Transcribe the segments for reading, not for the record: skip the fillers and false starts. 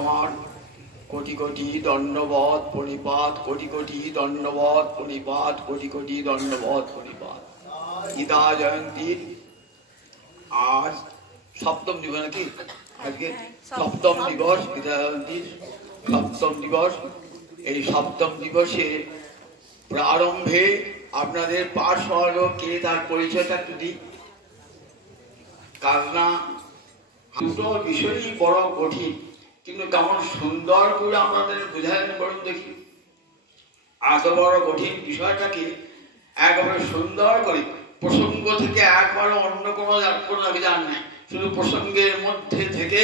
আমার কোটি কোটি দণ্ডবত পরিপাত, কোটি কোটি দণ্ডবত পরিপাত, কোটি কোটি দণ্ডবত পরিপাত। গীতা জয়ন্তীর আজ সপ্তম দিবস নাকি? আজকে সপ্তম দিবস, গীতা জয়ন্তীর সপ্তম দিবস। এই সপ্তম দিবসে প্রারম্ভে আপনাদের পাঠ হলো কে তার পরিচয়টা একটু দিই। কারণ দুটো বিষয়ই বড় কঠিন, কিন্তু কেমন সুন্দর করে আমাদের বোঝালেন বলুন দেখি। এত বড় কঠিন বিষয়টাকে একবারে সুন্দর করে প্রসঙ্গ থেকে একবারও অন্য কোনো বিধান নেই, শুধু প্রসঙ্গের মধ্যে থেকে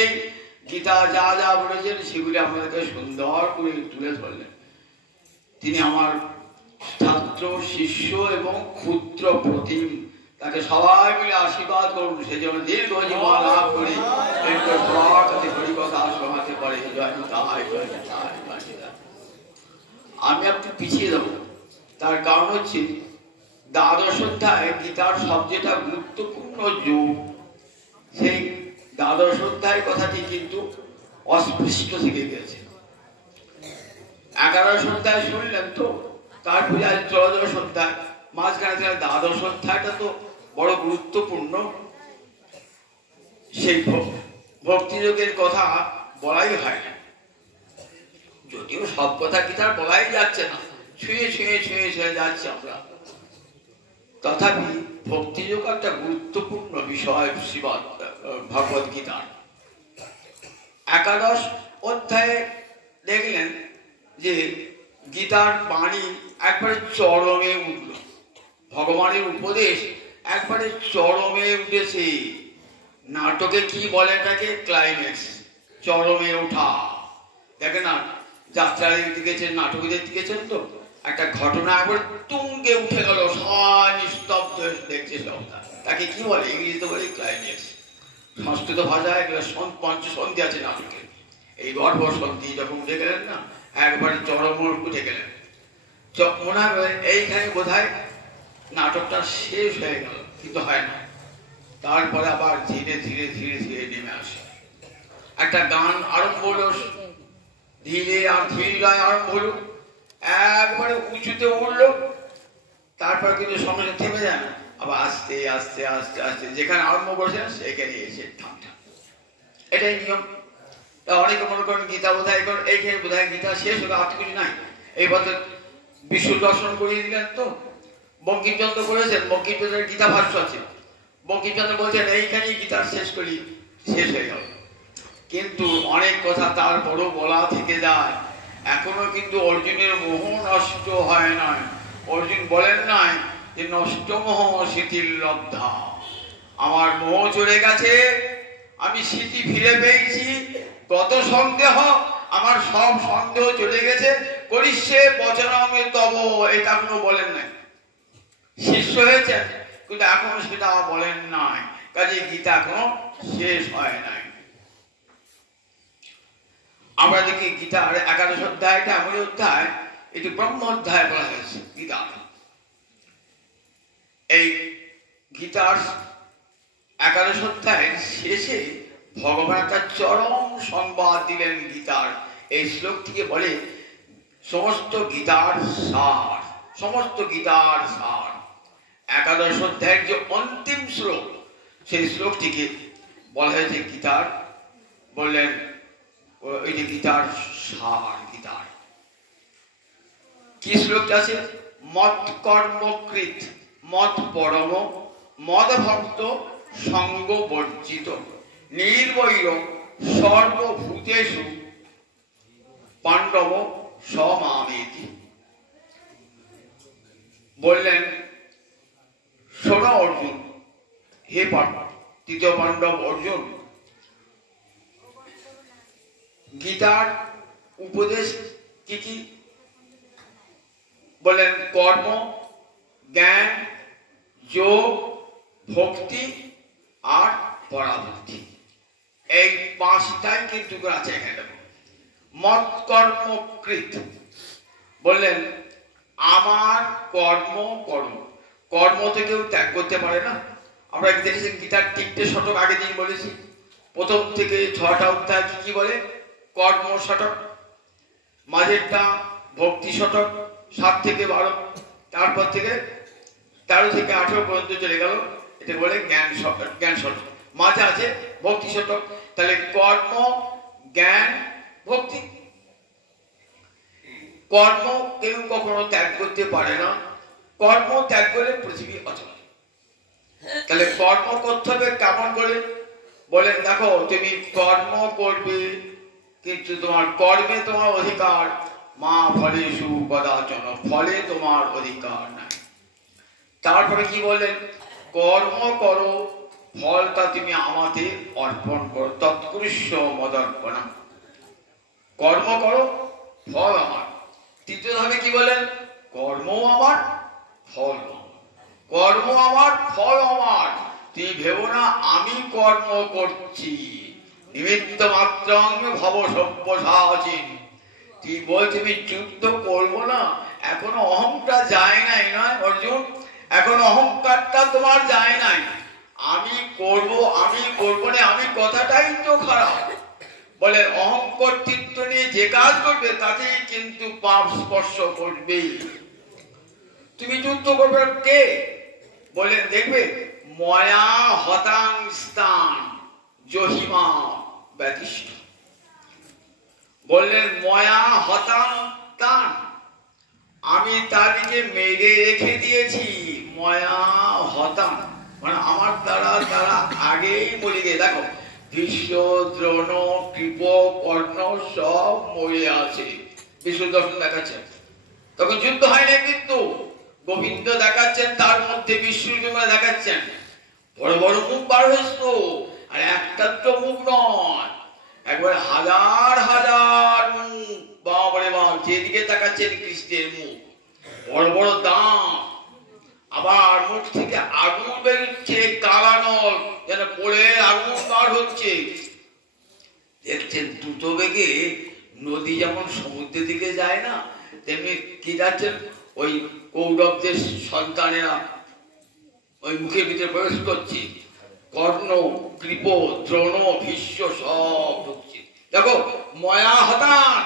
গীতা যা যা বলেছেন সেগুলি আমাদেরকে সুন্দর করে তুলে ধরলেন। তিনি আমার ছাত্র, শিষ্য এবং ক্ষুদ্র প্রতিম, তাকে সবাই মিলে আশীর্বাদ করুন, সে যেন দীর্ঘ জীবন লাভ করে হরিকথা শোনাতে পারে। আমি একটু পিছিয়ে দেব, তার কারণ হচ্ছে দ্বাদশ অধ্যায় গীতার সবচেয়ে গুরুত্বপূর্ণ যুগ, সেই দ্বাদশ অধ্যায় কথাটি কিন্তু অস্পৃষ্ট থেকে গেছে। একাদশ অধ্যায় শুনলেন তো, তারপরে আজ ত্রয়োদশ অধ্যায়, মাঝখানে দ্বাদশ অধ্যায়টা তো বড় গুরুত্বপূর্ণ। সেই ভক্তিযোগের কথা বলাই হয় না, যদিও সব কথা গীতার বলাই যাচ্ছে না, ছুঁয়ে ছুঁয়ে ছুঁয়ে ছুঁয়ে যাচ্ছে আমরা, তথাপি ভক্তিযোগ একটা গুরুত্বপূর্ণ বিষয় ভগবদ গীতার। একাদশ অধ্যায়ে দেখলেন যে গীতার বাণী একবারে চরমে উঠল, ভগবানের উপদেশ একবারে চরমে উঠেছে। নাটকে কি বলে এটাকে? ক্লাইম্যাক্স, চরমে ওঠা। দেখেন না, যাত্রা দেখেছেন, নাটক দেখেছেন তো, একটা ঘটনা একবার তুঙ্গে উঠে গেল, সবাই নিস্তব্ধ দেখছে সবটা, তাকে কি বলে? ইংরেজিতে বলে ক্লাইম্যাক্স। সংস্কৃত ভাষায় পঞ্চসন্ধি আছে নাটকে। এই গর্ভসন্ধি যখন উঠে গেলেন না, একবারে চরম উঠে গেলেন, মনে হয় এইখানে বোধহয় নাটকটা শেষ হয়ে গেল, কিন্তু হয় না। তারপরে আবার ধীরে ধীরে ধীরে ধীরে নেমে আসে, একটা গান আরম্ভ হলো, ধীরে আর ধীরে আরম্ভ হলো, একবারে উঁচুতে উঠলো, তারপর কিন্তু সঙ্গে থেমে যায় না, আবার আস্তে আস্তে আস্তে আস্তে যেখানে আরম্ভ করেছেন সেখানে এসে থামটা। এটাই নিয়ম। তা অনেকে মনে করেন গীতা বোধহয় এইখানে বোধহয় গীতা শেষ হলো, আর কিছু নাই। এই বছর বিশ্ব দর্শন করিয়ে দিলেন তো, বঙ্কিমচন্দ্র করেছেন, বঙ্কিমচন্দ্রের গীতা ভাষ্য আছে, বঙ্কিমচন্দ্র বলছেন এইখানেই গীতা শেষ হয়ে গেল। কিন্তু অনেক কথা তারপরও বলা থেকে যায়, এখনো কিন্তু অর্জুনের মোহ নষ্ট হয় নাই। অর্জুন বলেন নাই যে নষ্ট মোহ শিথিল লব্ধা, আমার মোহ চলে গেছে, আমি স্মৃতি ফিরে পেয়েছি, কত সন্দেহ, আমার সব সন্দেহ চলে গেছে, করিষ্যে বচনমে তব, এটা কোনো বলেন নাই। শিষ্য হয়েছেন কিন্তু এখনো সেটা বলেন নাই, কাজে গীতা এখনো শেষ হয় নাই। আমরা দেখি গীতার একাদশ অধ্যায়টা এমন অধ্যায়, এটি ব্রহ্ম অধ্যায় বলা হয়েছে গীতা। এই গীতার একাদশ অধ্যায়ের শেষে ভগবান একটা চরম সংবাদ দিলেন গীতার। এই শ্লোকটিকে বলে সমস্ত গীতার সার, সমস্ত গীতার সার। একাদশ অধ্যায়ের যে অন্তিম শ্লোক, সেই শ্লোকটিকে বলা হয়েছে গীতার, বললেন ওই যে গীতার সার। গীতার কি শ্লোকটা আছে? মত কর্মকৃত, মত পরম, মদ ভক্ত, সঙ্গ বর্জিত, নির্বৈর সর্বভূতেষু পাণ্ডব সমামেতি। বললেন শোনো অর্জুন, হে তৃতীয় পাণ্ডব অর্জুন, গীতার উপদেশ কি কি? বলেন কর্ম, জ্ঞান, যোগ, ভক্তি আর পরাভক্তি, এই পাঁচটাই কিন্তু আছে এখানে। মত কর্মকৃত বললেন আমার কর্ম করো, কর্ম তো কেউ ত্যাগ করতে পারে না। আমরা দেখেছি গীতার 3টে শতক আগে দিন বলেছি, প্রথম থেকে 6টা অধ্যায় কি কি বলে? কর্ম শতক, মাঝেরটা ভক্তি শতক 7 থেকে 12, তারপর থেকে 13 থেকে 18 পর্যন্ত চলে গেল, এটা বলে জ্ঞান শতক। মাঝে আছে ভক্তি শতক। তাহলে কর্ম, জ্ঞান, ভক্তি। কর্ম কেউ কখনো ত্যাগ করতে পারে না, কর্ম ত্যাগ করে পৃথিবী অচল। তাহলে কর্ম করতে হবে কেমন করে? বলেন দেখো, তুমি কর্ম করবে কিন্তু তোমার কর্মে তোমার অধিকার, মা ফলেষু কদাচন, ফলে তোমার অধিকার নাই। তারপরে কি বলেন? কর্ম করো, ফলটা তুমি আমাকে অর্পণ করো, তৎকুরুষ্য মদর্পণম। কর্ম করো, ফল আমার। তৃতীয় ধাপে কি বলেন? কর্ম আমার, ফল আমার। কর্ম আমার, ফল আমার। তুমি ভেবো না আমি কর্ম করছি, নিমিত্ত মাত্রং ভব সব্যসাচিন। তুই বল তুমি যুদ্ধ করবো না, এখনো অহংটা যায় নাই, নয় অর্জুন? এখন অহংকারটা তোমার যায় নাই। আমি করব, আমি করবো না, আমি কথাটাই তো খারাপ। বলেন অহংকর্তৃত্ব নিয়ে যে কাজ করবে তাতেই কিন্তু পাপ স্পর্শ করবে। তুমি যুদ্ধ করবে কে? বলেন দেখবে, ময়া হতাং স্থান জহিমা ব্যতিষ্ঠ। বললেন ময়া হতাং স্থান, আমি তাদেরকে মেরে রেখে দিয়েছি। ময়া হতাং মানে আমার দ্বারা তারা আগেই মরে গিয়ে, দেখো ভীষ্ম, দ্রোণ, কৃপ, কর্ণ সব মরে আছে। বিষ্ণু দর্শন দেখাচ্ছেন, তখন যুদ্ধ হয়নি, কিন্তু গোবিন্দ দেখাচ্ছেন, তার মধ্যে বিষ্ণু দেখাচ্ছেন বড় বড় মুখ বার হয়েছিল। আর একটা তো মুখ নয়, একবার হাজার হাজার মুখ। বাবারে বাপ, যেদিকে তাকাচ্ছেন কৃষ্ণের মুখ, বড় বড় দাঁত, আবার মুখ থেকে আগুন বেরোচ্ছে, কালা নল যেন পড়ে আগুন বার হচ্ছে। দেখছেন দ্রুত বেগে নদী যেমন সমুদ্রের দিকে যায় না, তেমনি কি যাচ্ছেন ওই কৌরবদের সন্তানেরা ওই মুখের ভিতরে প্রবেশ করছে। কর্ণ, কৃপ, দ্রোণ, ভীষ্ম সব ঢুকছে। দেখো ময়া হতান,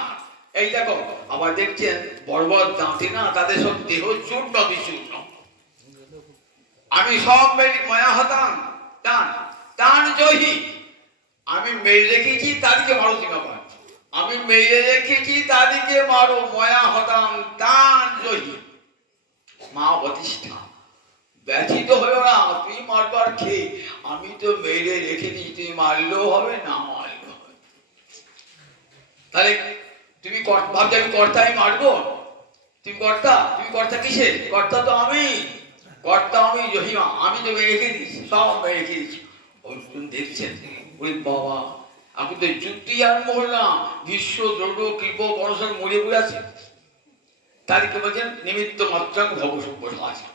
এই দেখো। আবার দেখছেন বড় বড় দাঁতে না, তাদের সব দেহ চূর্ণ বিচূর্ণ। আমি সব ময়া হতান টান টান জহি, আমি মেরে রেখেছি তাদেরকে মারো। তুমি আবার আমি মেরে রেখেছি তাদেরকে মারো। ময়া হতান টান জহি মা প্রতিষ্ঠা, ব্যথিত হলো না। তুমি মারবার খেয়ে আমি তো মেরে রেখে দিই, তুমি মারলেও হবে না মারলেও হবে। তাহলে তুমি ভাবছো আমি কর্তা, আমি মারবো? তুমি কর্তা, তুমি কর্তা কিসে? কর্তা তো আমি, কর্তা আমি জহিমা, আমি তো মেরে রেখে দিচ্ছি, সব মেরে রেখে দিচ্ছি। অর্জুন দেখছেন, ওই বাবা এখন তো যুদ্ধই আরম্ভ হল না, ভীষ্ম, দ্রোণ, কৃপ, কর্ণ মরে পড়ে আছে। তাদেরকে বলছেন নিমিত্ত মাত্রাং ভব সব্যসাচিন।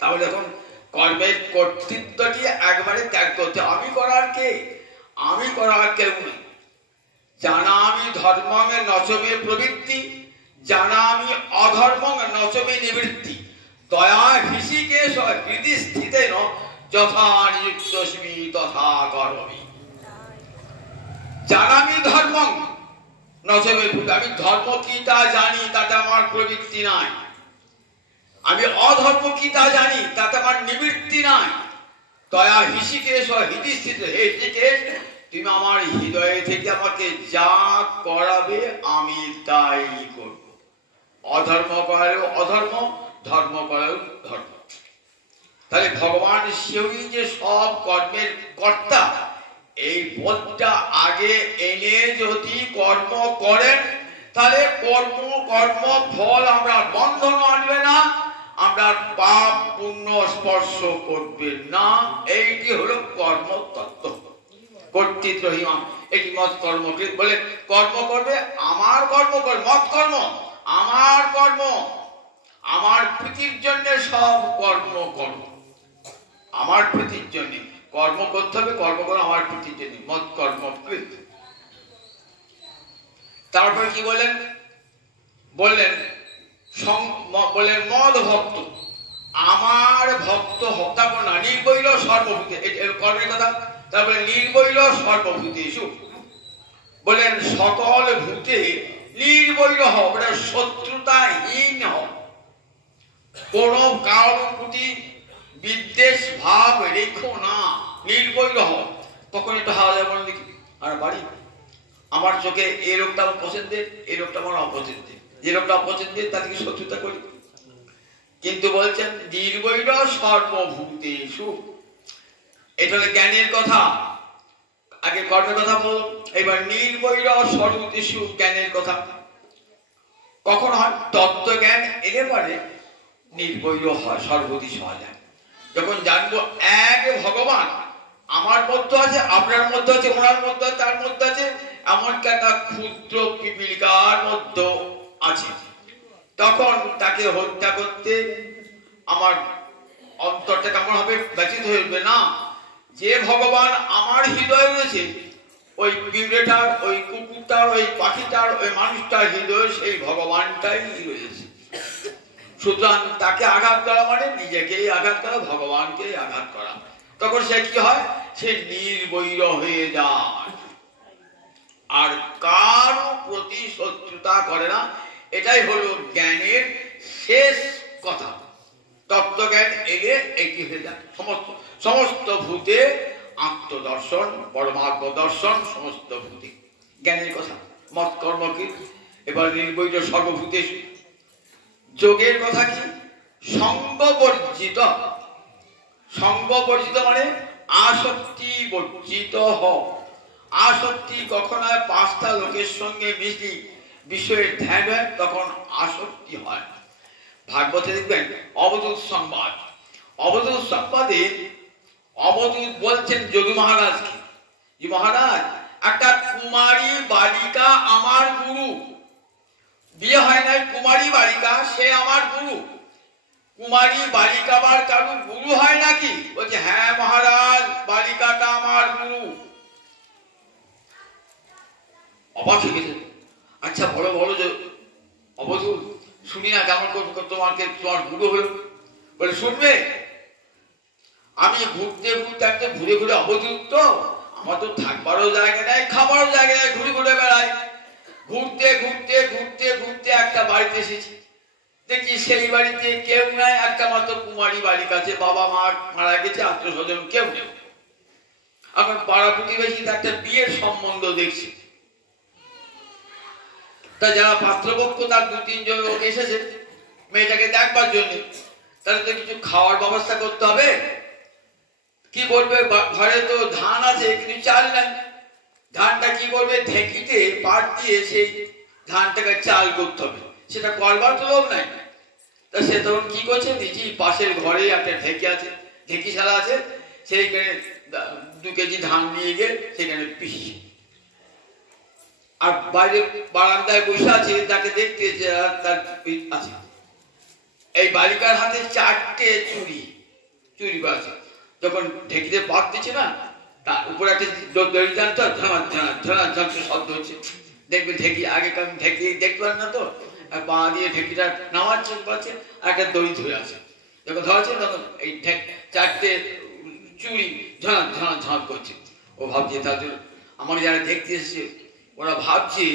তাহলে এখন কর্মের কর্তৃত্বটি একবারে ত্যাগ করতে। আমি করার কে? আমি করার কেউ নেই। জানামি ধর্মং নচমে প্রবৃত্তি, জানামি অধর্মং নচমে নিবৃত্তি, দয়া হৃষিকেশ হৃদি স্থিতেন যথা নিযুক্তস্মি তথা কর্মমি। জানামি ধর্মং নচমে প্রবৃত্তি, আমি ধর্ম কি তা জানি, তাতে আমার প্রবৃত্তি নাই। আমি অধর্ম কি তা জানি, তাতে আমার নিবৃত্তি নাই। দয়া হৃষিকেশ হৃদি স্থিত, হে হৃষিকেশ তুমি আমার হৃদয়ে থেকে আমাকে যা করাবে আমি তাই করব। অধর্ম করালেও অধর্ম, ধর্ম করালেও ধর্ম। তাহলে ভগবান সেই যে সব কর্মের কর্তা, এই বোধটা আগে এনে যদি কর্ম করেন, তাহলে কর্ম কর্ম ফল আমরা বন্ধন আনবে না, আমরা পাপ পুণ্য স্পর্শ করবে না। এইটি হলো কর্ম তত্ত্ব। কর্তৃত্বহীন এটি মত কর্মকৃত। বলে কর্ম করবে, আমার কর্ম করবে, মত কর্ম আমার কর্ম, আমার প্রীতির জন্য সব কর্ম করো, আমার প্রীতির জন্য কর্ম করতে হবে। কর্ম করো আমার প্রীতির জন্য, মত কর্মকৃত। তারপরে কি বলেন? বললেন বললেন মদ ভক্ত, আমার ভক্ত হতাব না, নির্বৈল সর্বভূতে, কর্মের কথা। তারপরে নির্বৈল সর্বভূতেষু, বলেন সকল ভূতে নির্বৈর হও, মানে শত্রুতাহীন হও, কোন কারোর প্রতি বিদ্বেষ ভাব রেখো না, নির্বৈর হও। তখন একটু হাওয়া বলেন দেখি, আর বাড়ি আমার চোখে এই লোকটা আমার পছন্দের, এই লোকটা আমার অপছন্দের, যে লোকটা অপছন্দের তাদেরকে শত্রুতা করি। কিন্তু বলছেন নির্বৈর সর্বভূতেষু, এটা হলো জ্ঞানের কথা। আগে কর্মের কথা বল, এবার নির্বৈর সর্বভূতেষু জ্ঞানের কথা। কখন হয়? তত্ত্ব জ্ঞান এলে পরে নির্বৈর হয়, সর্বভূতি হওয়া যায়। যখন জানবো এক ভগবান আমার মধ্যে আছে, আপনার মধ্যে আছে, ওনার মধ্যে আছে, তার মধ্যে আছে, এমনকি একটা ক্ষুদ্র পিপিলিকার মধ্যে আছে, তখন তাকে হত্যা করতে আমার অন্তরটা কেমন হবে? ব্যথিত হইবে না। যে ভগবান আমার হৃদয়ে রয়েছে, ওই পিঁপড়েটার, ওই কুকুরটার, ওই পাখিটার, ওই মানুষটার হৃদয়ে সেই ভগবানটাই রয়েছে। সুতরাং তাকে আঘাত করা মানে নিজেকেই আঘাত করা, ভগবানকেই আঘাত করা। তখন সে কি হয়? সে নির্বৈর হয়ে যায়, আর কারো প্রতি শত্রুতা করে না। এটাই হলো জ্ঞানের শেষ কথা। তত্ত্বজ্ঞান এলে এটি হয়ে যায় সমস্ত ভূতে আত্মদর্শন, পরমাত্ম দর্শন, সমস্ত ভূতে জ্ঞানের কথা। মত কর্ম কি? এবার নির্বৈর সর্বভূতে যোগের কথা কি? সঙ্গবর্জিত। সঙ্গবর্জিত মানে আসক্তি বর্জিত হও। আসক্তি কখন হয়? পাঁচটা লোকের সঙ্গে মিশি বিষয়ের ধ্যান হয়, তখন আসক্তি হয়। ভাগবতে দেখবেন অবধূত সংবাদ, অবধূত সংবাদে অবধূত বলছেন যদু মহারাজকে, যে মহারাজ একটা কুমারী বালিকা আমার গুরু, বিয়ে হয় নাই, কুমারী বালিকা, সে আমার গুরু। কুমারী বালিকা আবার কারু গুরু হয় নাকি? বলছে হ্যাঁ মহারাজ, বালিকাটা আমার গুরু। অবাক হয়ে গেছে। আচ্ছা বলো বলো যে অবধূত, শুনি না কেমন তোমাকে তোমার গুরু হলো। বলে শুনবে, আমি ঘুরতে ঘুরতে একটা ঘুরে ঘুরে অবধূত, তো আমার তো থাকবারও জায়গা নেই, খাবারও জায়গা নেই, ঘুরে ঘুরে বেড়াই। ঘুরতে ঘুরতে ঘুরতে ঘুরতে একটা বাড়িতে এসেছি, দেখি সেই বাড়িতে কেউ নাই, একটা মাত্র কুমারী বালিকা আছে, বাবা মা মারা গেছে, আত্মীয় স্বজন কেউ নেই। এখন পাড়া প্রতিবেশীতে একটা বিয়ের সম্বন্ধ দেখছি। তা যারা পাত্রপক্ষ তার দু তিনজন লোক এসেছে মেয়েটাকে দেখবার জন্য, তাহলে তো কিছু খাওয়ার ব্যবস্থা করতে হবে। কি করবে? ঘরে তো ধান আছে কিন্তু চাল নাই। ধানটা কি করবে? ঢেঁকিতে পাট দিয়ে সেই ধানটাকে চাল করতে হবে, সেটা করবার তো লোক নাই। তা সে তখন কি করছে? নিজেই পাশের ঘরে একটা ঢেঁকি আছে, ঢেঁকিশালা আছে, সেইখানে 2 কেজি ধান নিয়ে গিয়ে সেখানে পিষি। আর বাইরে বারান্দায় বসে আছে, তাকে দেখতে তার আছে। এই বালিকার হাতে 4টে চুড়ি আছে। যখন ঢেকিতে পাক দিচ্ছে না, তার উপরে একটা দড়ি টানতো, ঝাঁড়া ঝাঁড়া ঝাঁড়া ঝাঁড়া শব্দ হচ্ছে। দেখবে ঢেকি, আগে কারণ ঢেকি দেখতে পারেন না, তো পা দিয়ে ঢেকিটা নামাচ্ছে পাচ্ছে, আর একটা দড়ি ধরে আছে। যখন ধরেছে তখন এই 4টে চুড়ি ঝাঁড়া ঝাঁড়া ঝাঁড় করছে। ও ভাবছে তাদের আমার যারা দেখতে এসেছে, ওরা ভাবছে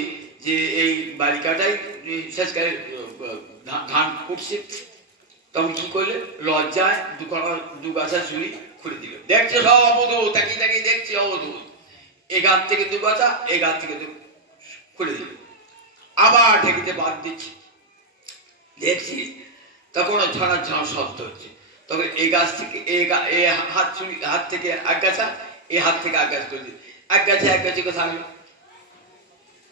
যে এই বালিকাটাই শেষকালে ধান কুটছে। তখন কি করলে? লজ্জায় 2 গাছা চুড়ি খুলে দিল। দেখছে সব অবধূত, তাকিয়ে তাকিয়ে দেখছে অবধূত। এই গাছ থেকে 2 গাছা, এই গাছ থেকে খুলে দিল। আবার ঢেকিতে বাদ দিচ্ছে, দেখছি তখন ঝাড়া ঝাড় শব্দ হচ্ছে। তবে এই গাছ থেকে এই হাত চুড়ি, হাত থেকে 1 গাছা, এই হাত থেকে 1 গাছ করে দিল। 1 গাছে কোথায় হলো?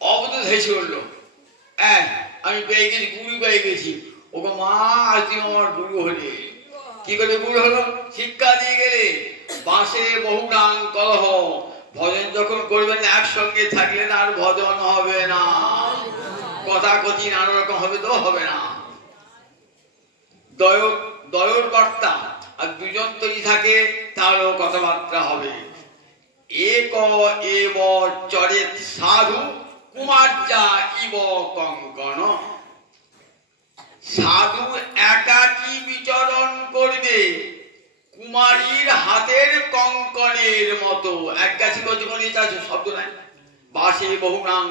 অবধূত হেসে উঠলো, আমি পেয়ে গেছি, গুরু পেয়ে গেছি। ওগো মা, আজ তুমি আমার গুরু হলে। কি করে গুরু হলো? শিক্ষা দিয়ে গেলে। বাঁশে বহু গান কলহ, ভজন যখন করবেন একসঙ্গে থাকলে না আর ভজন হবে না, কথা কথি নানা রকম হবে, তো হবে না। দয়র কর্তা আর 2 জন তৈরি থাকে, তারও কথাবার্তা হবে। এক এব চরেত সাধু কুমার্যা ইব কঙ্কন। সাধু একাকী বিচরণ করবে কুমারীর হাতের কঙ্কনের মতো। এক গাছি কচুকনি শব্দ নাই, বাসে বহুনাং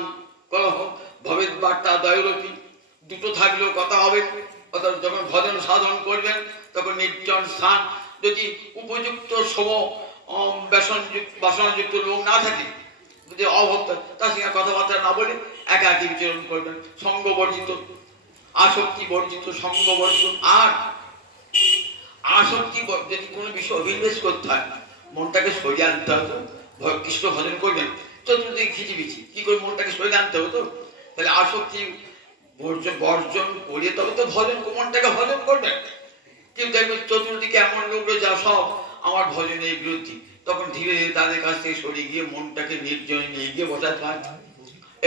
কলহ ভবেদ বার্তা দয়রপি, দুটো থাকলেও কথা হবে। অর্থাৎ যখন ভজন সাধন করবেন তখন নির্জন স্থান, যদি উপযুক্ত সম বাসনযুক্ত লোক না থাকে, যদি অভক্ত, তার সঙ্গে কথাবার্তা না বলে একাকী বিচরণ করবেন। সঙ্গ বর্জিত, আসক্তি বর্জিত, সঙ্গ বর্জিত। আর আসক্তি যদি কোনো বিষয় অভিনিবেশ করতে হয়, মনটাকে সরিয়ে আনতে হতো। কৃষ্ণ ভজন করবেন চতুর্দিকে খিচিবিচি, কি করে মনটাকে সরিয়ে আনতে হতো? তাহলে আসক্তি বর্জন করে তবে তো ভজন, মনটাকে ভজন করবেন। কিন্তু দেখবেন চতুর্দিকে এমন লোক যা সব আমার ভজনের বিরোধী, তখন ধীরে ধীরে তাদের কাছ থেকে সরিয়ে গিয়ে মনটাকে নির্জনে নিয়ে গিয়ে বসাতে হয়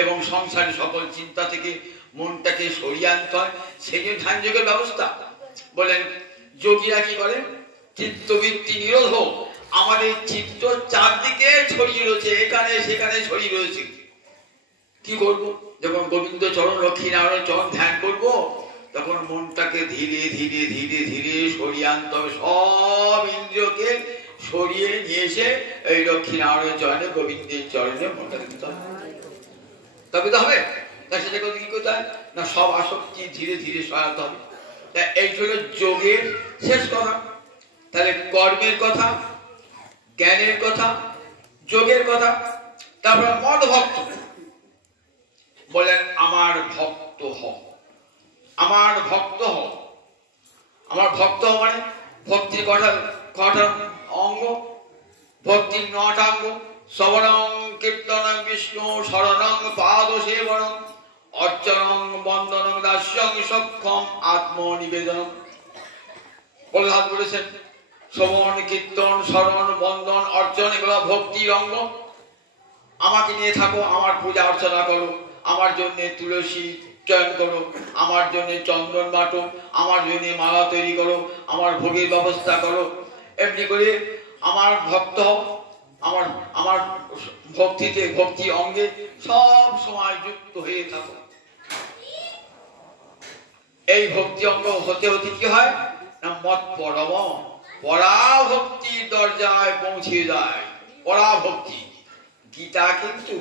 এবং সংসারে সকল চিন্তা থেকে মনটাকে সরিয়ে আনতে হয়। সেই জন্য ধ্যান যোগের ব্যবস্থা। বলেন যোগীরা কি করেন? চিত্তবৃত্তি নিরোধ। আমাদের চিত্ত চারদিকে ছড়িয়ে রয়েছে, এখানে সেখানে ছড়িয়ে রয়েছে। কি করবো? যখন গোবিন্দ চরণ, লক্ষ্মী নারায়ণ চরণ ধ্যান করবো, তখন মনটাকে ধীরে ধীরে ধীরে ধীরে সরিয়ে আনতে হবে। সব ইন্দ্রিয়কে সরিয়ে নিয়ে এসে এই লক্ষ্মী নারায়ণ চরণে, গোবিন্দের চরণে মনটাকে দিতে হবে, তবে তো হবে। তা সেটা কি করতে হয় না, সব আসক্তি ধীরে ধীরে সরাতে হবে। তা এই হলো যোগের শেষ কথা। তাহলে কর্মের কথা, জ্ঞানের কথা, যোগের কথা। তারপর মদ ভক্ত। বলেন আমার ভক্ত হও, আমার ভক্ত হও। আমার ভক্ত হও মানে ভক্তির কটা অঙ্গ? ভক্তির 9টা অঙ্গ। শ্রবণং কীর্তনং বিষ্ণু শরণং পাদ সেবনং অর্চনং বন্দনং দাস্যং সক্ষম আত্মনিবেদনম। প্রহ্লাদ বলেছেন শ্রবণ, কীর্তন, শরণ, বন্দন, অর্চন এগুলো ভক্তির অঙ্গ। আমাকে নিয়ে থাকো, আমার পূজা অর্চনা করো, আমার জন্য তুলসী চয়ন করো, আমার জন্য চন্দন বাটো, আমার জন্য মালা তৈরি করো, আমার ভোগের ব্যবস্থা করো। এমনি করে আমার ভক্ত হও। আমার আমার ভক্তিতে, ভক্তি অঙ্গে সব সময় যুক্ত হয়ে থাকো। এই ভক্তি অঙ্গ হতে হতে কি হয় না, মত পরম পরাভক্তির দরজায় পৌঁছে যায়। পরাভক্তি, গীতা কিন্তু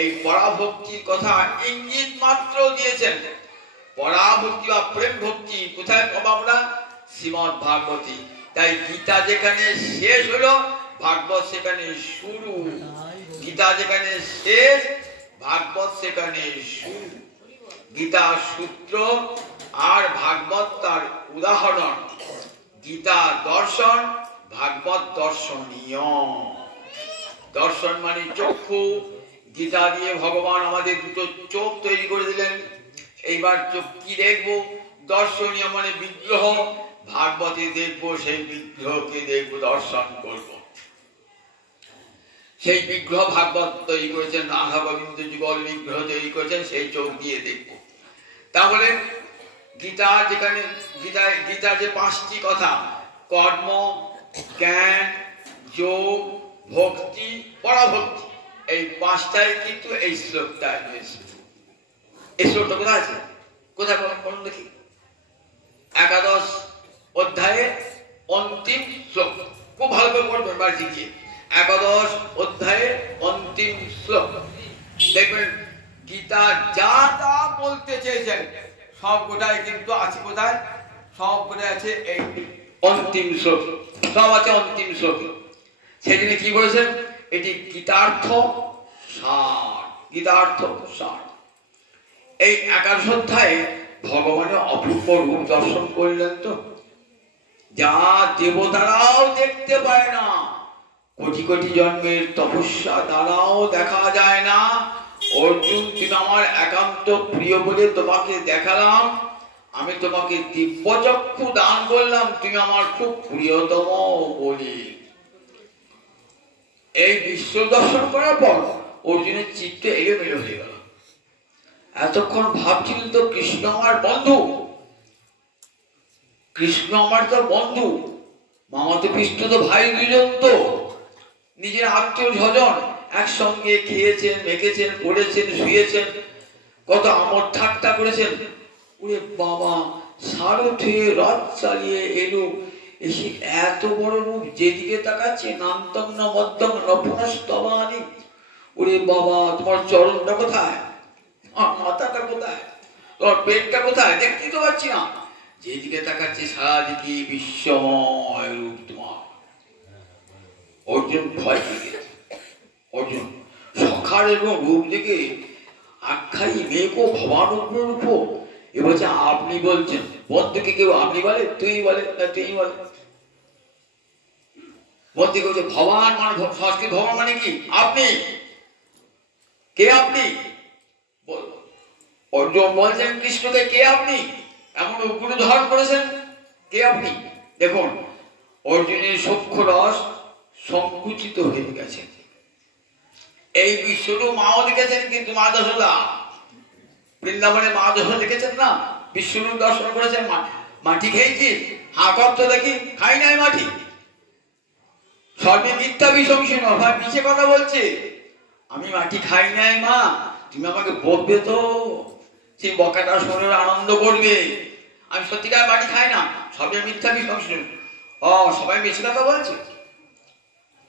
এই পরাভক্তির কথা ইঙ্গিত মাত্র দিয়েছেন। পরাভক্তি বা প্রেম ভক্তি কোথায় পাবো আমরা? শ্রীমদ্ ভাগবতী। তাই গীতা যেখানে শেষ হলো, ভাগবত সেখানে শুরু। গীতা যেখানে শেষ, ভাগবত সেখানে শুরু। গীতা সূত্র আর ভাগবত তার উদাহরণ। গীতা দর্শন, ভাগবত দর্শনীয়। দর্শন মানে চক্ষু। গীতা দিয়ে ভগবান আমাদের দুটো চোখ তৈরি করে দিলেন। এইবার চোখ কি দেখবো? দর্শনীয় মানে বিগ্রহ। ভাগবতে দেখবো, সেই বিগ্রহকে দেখবো, দর্শন করব। সেই বিগ্রহ ভাগবত তৈরি করেছেন, রাধা গোবিন্দ যুগল বিগ্রহ তৈরি করেছেন, সেই চোখ দিয়ে দেখবো। তাহলে গীতা যেখানে, গীতা যে 5টি কথা, কর্ম, জ্ঞান, যোগ, ভক্তি, পরাভক্তি, এই 5টাই কিন্তু এই শ্লোকটায় রয়েছে। এই শ্লোকটা কোথায় আছে? কোথায় বলুন দেখি? একাদশ অধ্যায়ে অন্তিম শ্লোক। খুব ভালো করে পড়বেন বাড়িতে গিয়ে। একাদশ অধ্যায়ে অন্তিম শ্লোক দেখবেন। গীতা যা তা বলতে চেয়েছেন সব গোটাই কিন্তু আছে কোথায়? সব গোটাই আছে এই অন্তিম শ্লোক। সব আছে অন্তিম শ্লোক। সেখানে কি বলেছেন? এটি গীতার্থ সার। গীতার্থ সার। এই একাদশ অধ্যায়ে ভগবানের অপূর্ব রূপ দর্শন করলেন তো, যা দেবতারাও দেখতে পায় না, কোটি কোটি জন্মের তপস্যা দ্বারাও দেখা যায় না। অর্জুন, তুমি আমার একান্ত প্রিয় বলে তোমাকে দেখালাম, আমি তোমাকে দিব্যচক্ষু দান করলাম, তুমি আমার খুব প্রিয়তম বলি। এই বিশ্ব দর্শন করার পর অর্জুনের চিত্ত এলোমেলো হয়ে গেল। এতক্ষণ ভাবছিল তো কৃষ্ণ আমার বন্ধু, কৃষ্ণ আমার তো বন্ধু, মামাতো কৃষ্ণ তো ভাই, দুজন তো নিজের আত্মীয় স্বজন, একসঙ্গে খেয়েছেন, মেখেছেন, পড়েছেন, শুয়েছেন, কত আমোদ ঠাট্টা করেছেন। ওরে বাবা, সারথ হয়ে রথ চালিয়ে এলো, এসে এত বড় রূপ, যেদিকে তাকাচ্ছে নান্তং না মধ্যং নপুনস্তবানি, ওরে বাবা, তোমার চরণটা কোথায়, মাথাটা কোথায়, তোমার পেটটা কোথায়, দেখতে তো পাচ্ছি না। যেদিকে তাকাচ্ছে সারাদিকে বিশ্বময় রূপ তোমার। অর্জুন ভয় পেয়ে গেছে। অর্জুন সখার এবং রূপ দেখে আখ্যাই মেয়েকো ভবানুগ্র রূপ। এ বলছে আপনি বলছেন, বন্ধুকে কেউ আপনি বলে, তুই বলে না তুই বলে। বন্ধু বলছে ভবান মানে সংস্কৃত ভবান মানে কি আপনি, কে আপনি? অর্জুন বলছেন কৃষ্ণকে কে আপনি, এমন উগ্র ধারণ করেছেন, কে আপনি? দেখুন অর্জুনের সূক্ষ্ম রস সংকুচিত হয়ে গেছে। এই বিশ্বরূপ মাও দেখেছেন, কিন্তু মা যশোদা বৃন্দাবনে মা যশোদা দেখেছেন না, বিশ্বরূপ দর্শন করেছেন। মাটি খেয়েছি, হা করতো দেখি, খাই নাই মাটি। সর্বে মিথ্যা বিশংসন, ভাই মিছে কথা বলছে, আমি মাটি খাই নাই মা, তুমি আমাকে বকবে তো, সেই বকাটা শুনে আনন্দ করবে। আমি সত্যিকার মাটি খাই না, সবে মিথ্যা বিশংসন। সবাই মিছে কথা বলছে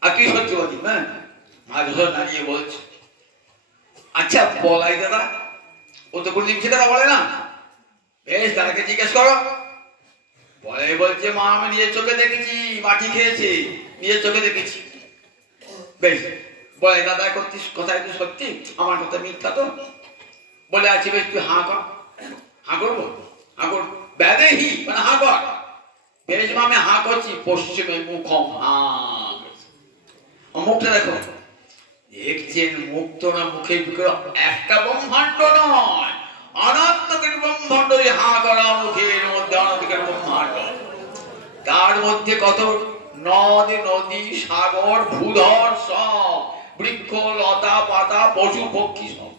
আর তুই সত্যি বলছিস। হ্যাঁ, মা যশোদা দাঁড়িয়ে বলছে আচ্ছা বলাই দাদা, ও তো কোনদিন মিছে কথা বলে না, বেশ দাদাকে জিজ্ঞেস করো। বলাই বলছে মা আমি নিজের চোখে দেখেছি মাটি খেয়েছে, নিজের চোখে দেখেছি। বেশ বলে দাদা করছিস কথাই তো সত্যি, আমার কথা মিথ্যা তো? বলে আছে বেশ তুই হাঁ কর। হাঁ করবো, হাঁ কর, ব্যাদেহি মানে হাঁ কর। বেশ মা আমি হাঁ করছি, পশ্চিমে মুখম হাঁ। মুখটা দেখো, দেখছেন মুক্ত না, মুখের ভিতরে একটা ব্রহ্মাণ্ড নয়, অনন্তকের ব্রহ্মাণ্ড। হাঁ করা মুখের মধ্যে অনন্তকের ব্রহ্মাণ্ড, তার মধ্যে কত নদ নদী সাগর ভূধর সব, বৃক্ষ লতা পাতা পশু পক্ষী সব।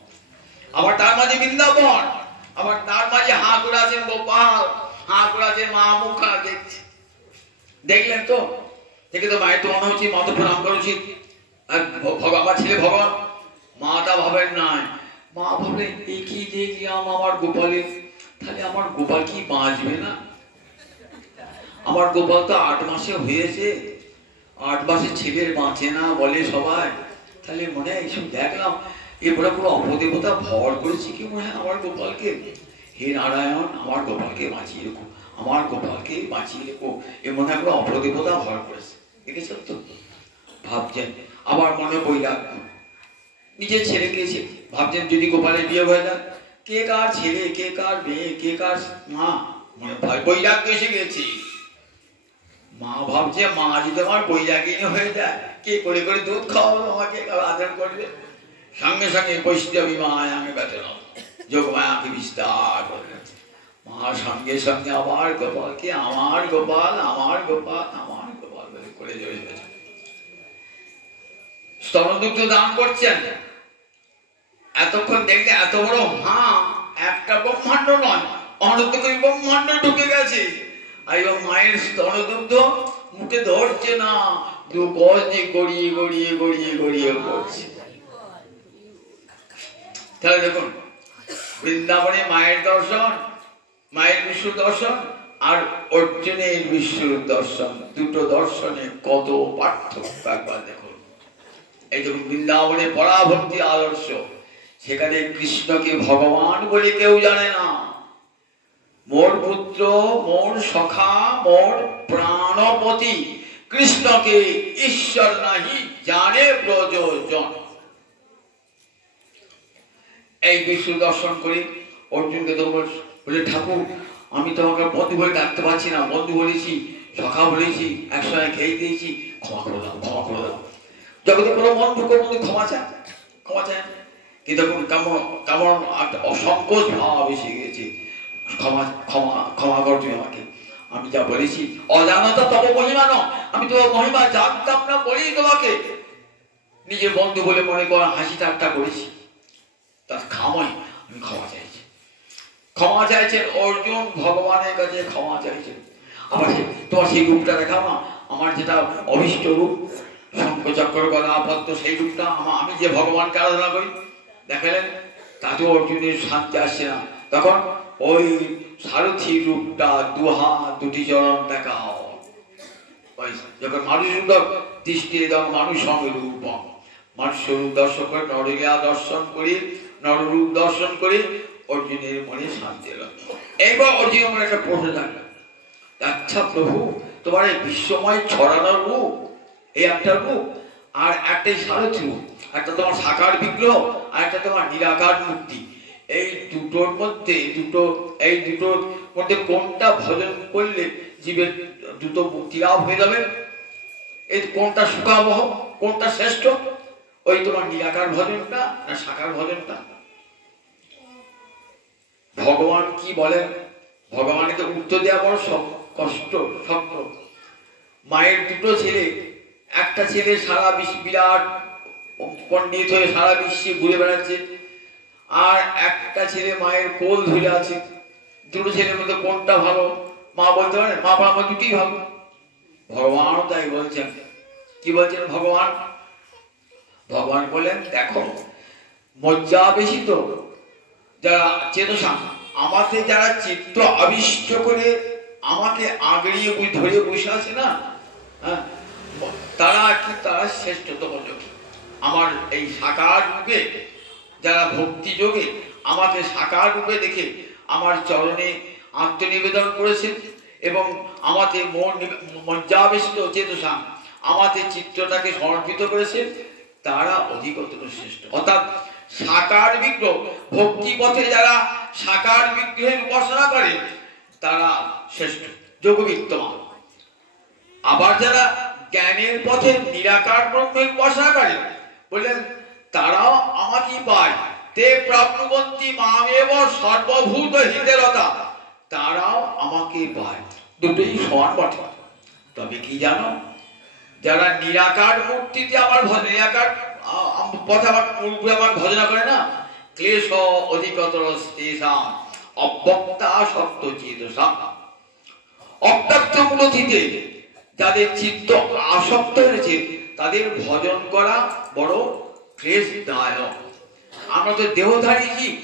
আবার তার মাঝে বৃন্দাবন, আবার তার মাঝে হাঁ করে আছেন গোপাল, হাঁ করে আছেন মা মুখা দেখছে। দেখলেন তো, দেখে তো মায়ের তো মনে হচ্ছে মা তো প্রণাম করা উচিত। আর আমার ছেলে ভগবান, মাটা ভাবেন নাই। মা ভাবলেন এই কি দেখলাম আমার গোপালে, তাহলে আমার গোপাল কি বাঁচবে না? আমার গোপাল তো 8 মাসে হয়েছে, 8 মাসে ছেলের বাঁচে না বলে সবাই। তাহলে মনে হয় এইসব দেখলাম, এরপরে পুরো অপদেবতা ভর করেছে কি মনে হয় আমার গোপালকে। হে নারায়ণ, আমার গোপালকে বাঁচিয়ে রেখো, আমার গোপালকে বাঁচিয়ে রেখো, এ মনে হয় পুরো অপদেবতা ভর করেছে। দেখেছেন তো, ভাবছেন। আবার মনে বৈরাগ্য, নিজের ছেলেকে ভাবছেন যদি গোপালের বিয়ে হয়ে যায়, কে কার ছেলে, কে কার মেয়ে, কে কার মা, মনে বৈরাগ্য এসে গেছে। মা ভাবছে মা যদি আমার বৈরাগিনী হয়ে যায়, কে করে করে দুধ খাওয়াবো আমাকে, আদর করবে। সঙ্গে সঙ্গে বৈষ্ণবী মায় আমি বেতন যোগমায়াকে বিস্তার করে, মা সঙ্গে সঙ্গে আমার গোপালকে আমার গোপাল আমার গোপাল আমার গোপাল বলে করে জড়িয়ে স্তনদুগ্ধ দান করছেন। এতক্ষণ দেখলে এত বড় হাঁ, একটা ব্রহ্মাণ্ড নয়, অনন্তকোটি ব্রহ্মাণ্ড ঢুকে গেছে। আর মায়ের স্তনদুগ্ধ মুখে ধরছে না, 2 গজ দিয়ে গড়িয়ে গড়িয়ে গড়িয়ে গড়িয়ে পড়ছে। তাহলে দেখুন বৃন্দাবনে মায়ের দর্শন, মায়ের বিশ্ব দর্শন আর অর্জুনের বিশ্ব দর্শন, দুটো দর্শনে কত পার্থক্য একবার দেখুন। এই দেখুন বৃন্দাবনে পরাভক্তি আদর্শ, সেখানে কৃষ্ণকে ভগবান বলে কেউ জানে না। মোর পুত্র, মোর সখা, মোর প্রাণপতি, কৃষ্ণকে ঈশ্বর নাহি জানে ব্রজজন। এই বিশ্ব দর্শন করে অর্জুনকে তো বলে ঠাকুর আমি তোমাকে বন্ধু বলে ডাকতে পারছি না, বন্ধু বলেছি, সখা বলেছি, একসঙ্গে খেয়ে দিয়েছি, ক্ষমা করে দাও, ক্ষমা করে দাও। জগতে কোনো বন্ধু কোনো বন্ধু ক্ষমা চায়, ক্ষমা চায়, কিন্তু এখন কেমন কেমন অসংকোচ ভাব এসে গেছে। ক্ষমা ক্ষমা ক্ষমা কর তুমি আমাকে, আমি যা বলেছি অজানতা তব মহিমা ন, আমি তোমার মহিমা জানতাম না বলেই তোমাকে নিজের বন্ধু বলে মনে করা হাসি ঠাট্টা করেছি, তার খামই আমি ক্ষমা চাইছি। ক্ষমা চাইছেন অর্জুন ভগবানের কাছে, ক্ষমা চাইছেন। আবার তোমার সেই রূপটা দেখাও না, আমার যেটা অভিষ্ট রূপ শঙ্খচক্র গদা পদ্ম, সেই রূপটা আমি যে ভগবানকে আরাধনা করি দেখালেন। তাতেও অর্জুনের শান্তি আসছে না। তখন ওই সারথি রূপটা, 2 হাত 2টি চরণ দেখাও। যখন মানুষ দৃষ্টি মানুষ রূপ, মানুষরূপ দর্শন করে, নরলীলা দর্শন করে, নররূপ দর্শন করে অর্জুনের মনে শান্তি এলো। এইবার অর্জুনের মনে একটা প্রশ্ন থাকলো, আচ্ছা প্রভু, তোমার এই বিশ্বময় ছড়ানোর রূপ এই একটা রূপ, আর একটাই সারথি রূপ, একটা তোমার সাকার বিগ্রহ, আর একটা তোমার নিরাকার মূর্তি। এই দুটোর মধ্যে কোনটা ভজন করলে জীবের দুটো মুক্তি লাভ হয়ে যাবে? এই কোনটা সুখাবহ, কোনটা শ্রেষ্ঠ? ওই তোমার নিরাকার ভজনটা না সাকার ভজনটা? ভগবান কি বলেন? ভগবানকে উত্তর দেওয়া বড় কষ্ট, শক্ত। মায়ের দুটো ছেলে, একটা ছেলে সারা বিশ্ব বিরাট পণ্ডিত হয়ে সারা বিশ্বে ঘুরে বেড়াচ্ছে, আর একটা ছেলে মায়ের কোল ধরে আছে। দুটো ছেলের মধ্যে কোনটা ভালো? মা বলতে পারে মা আমার দুটোই ভালো। ভগবানও তাই বলছেন। কি বলছেন ভগবান? ভগবান বলেন, দেখো, মজ্জা বেশি তো যারা চেতসা, আমাকে যারা চিত্ত আবিষ্ট করে আমাকে আগড়িয়ে ধরে বসে আছে না, তারা শ্রেষ্ঠতম যোগী। আমার এই সাকার রূপে যারা ভক্তি যোগে আমাকে সাকার রূপে দেখে আমার চরণে আত্মনিবেদন করেছেন এবং আমাকে মজ্জাবেষ্ট চেতসা আমাকে চিত্রটাকে সমর্পিত করেছেন, তারা অধিকতর শ্রেষ্ঠ। অর্থাৎ সাকার বিগ্রহ, ভক্তি পথে যারা সাকার বিগ্রহের উপাসনা করে তারা শ্রেষ্ঠ যোগবিত্তমান। আবার যারা জ্ঞানের পথে নিরাকার ব্রহ্মের উপাসনা করে বললেন তারাও আমাকেই পায়। তে প্রাপ্নুবন্তি মামেব সর্বভূত হিতেরতা, তারাও আমাকে পায়। দুটোই সমান বটে। তবে কি জানো, যারা নিরাকার মূর্তিতে আমার নিরাকার পথে আমার ভজনা করে না, ক্লেশ অধিকতর তেষাং অব্যক্তা সত্য চেতসা, অব্যক্ত মূলতিতে যাদের চিত্ত আসক্ত হয়েছে তাদের ভজন করা বড় ক্লেশদায়ক। আমরা তো দেহধারী জীব,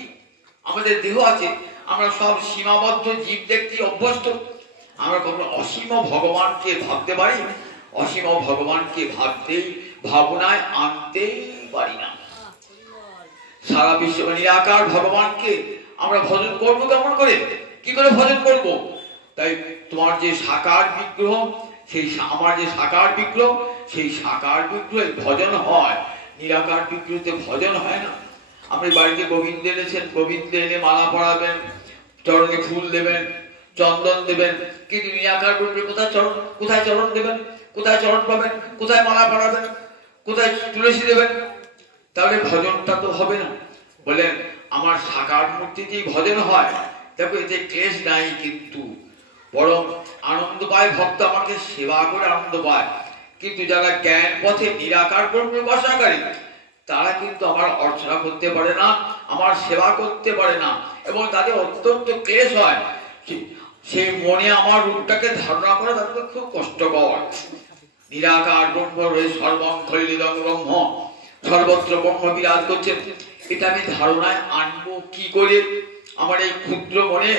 আমাদের দেহ আছে, আমরা সব সীমাবদ্ধ জীব দেখতে অভ্যস্ত। আমরা কখনো অসীম ভগবানকে ভাবতে পারি? অসীম ভগবানকে ভাবনায় আনতেই পারি না। সারা বিশ্ব নিরাকার ভগবানকে আমরা ভজন করবো কেমন করে? কি করে ভজন করব? তাই তোমার যে সাকার বিগ্রহ, সেই আমার যে সাকার বিগ্রহ, সেই সাকার বিগ্রহে ভজন হয়, নিরাকার বিগ্রহতে ভজন হয় না। আপনি বাড়িতে গোবিন্দ এনেছেন, গোবিন্দ এনে মালা পরাবেন, চরণে ফুল দেবেন, চন্দন দেবেন, কিন্তু নিরাকার বিগ্রহে কোথায় চরণ দেবেন, কোথায় চরণ পাবেন, কোথায় মালা পরাবেন, কোথায় তুলসী দেবেন? তাহলে ভজনটা তো হবে না। বলেন আমার সাকার মূর্তিতেই ভজন হয়। দেখো এতে ক্লেশ নাই, কিন্তু বরং আনন্দ পায় ভক্ত, আমাকে সেবা করে আনন্দ পায়। কিন্তু যারা জ্ঞান পথে নিরাকার ব্রহ্মের উপাসনা করে তারা কিন্তু আমার অর্চনা করতে পারে না, আমার সেবা করতে পারে না, এবং তাদের অত্যন্ত ক্লেশ হয়। সেই মনে আমার রূপটাকে ধারণা করা তাদের খুব কষ্টকর। নিরাকার ব্রহ্ম রয়েছে, সর্বং খলিদং ব্রহ্ম, সর্বত্র ব্রহ্ম বিরাজ করছেন, এটা আমি ধারণায় আনবো কি করে? আমার এই ক্ষুদ্র মনে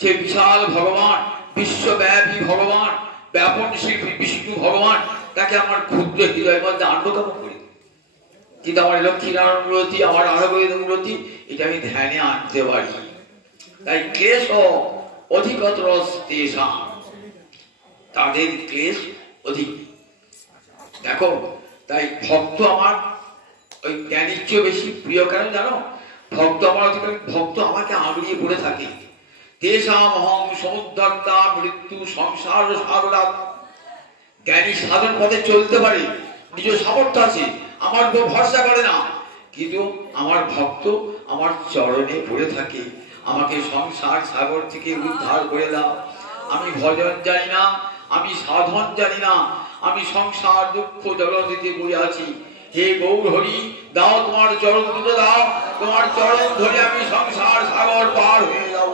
সেই বিশাল ভগবান, বিশ্বব্যাপী ভগবান, ব্যাপনশীল বিষ্ণু ভগবান, তাকে আমার ক্ষুদ্র হৃদয়ের মধ্যে আনবো কেমন করে? কিন্তু আমার লক্ষ্মীনারায়ণ মূর্তি, আমার আরাবৈদ মূর্তি, এটা আমি ধ্যানে আনতে পারি। তাই ক্লেশ অধিকতর তেষাং, তাদের ক্লেশ অধিক। দেখো, তাই ভক্ত আমার ওই জ্ঞানীর চেয়ে বেশি প্রিয়। কেন জানো? ভক্ত আমার অধিকার, ভক্ত আমাকে আঁকড়িয়ে পড়ে থাকে। তেষাং অহং সমুদ্ধর্তা মৃত্যু সংসার সাগরা। জ্ঞানী সাধন পথে চলতে পারে, নিজ সামর্থ্য আছে, আমার উপর ভরসা করে না, কিন্তু আমার ভক্ত আমার চরণে পড়ে থাকে, আমাকে সংসার সাগর থেকে উদ্ধার করে দাও। আমি ভজন জানি না, আমি সাধন জানি না, আমি সংসার দুঃখ জলধিতে পড়ে আছি। হে গৌর হরি, দাও তোমার চরণ দুটো দাও, তোমার চরণ ধরে আমি সংসার সাগর পার হয়ে যাব।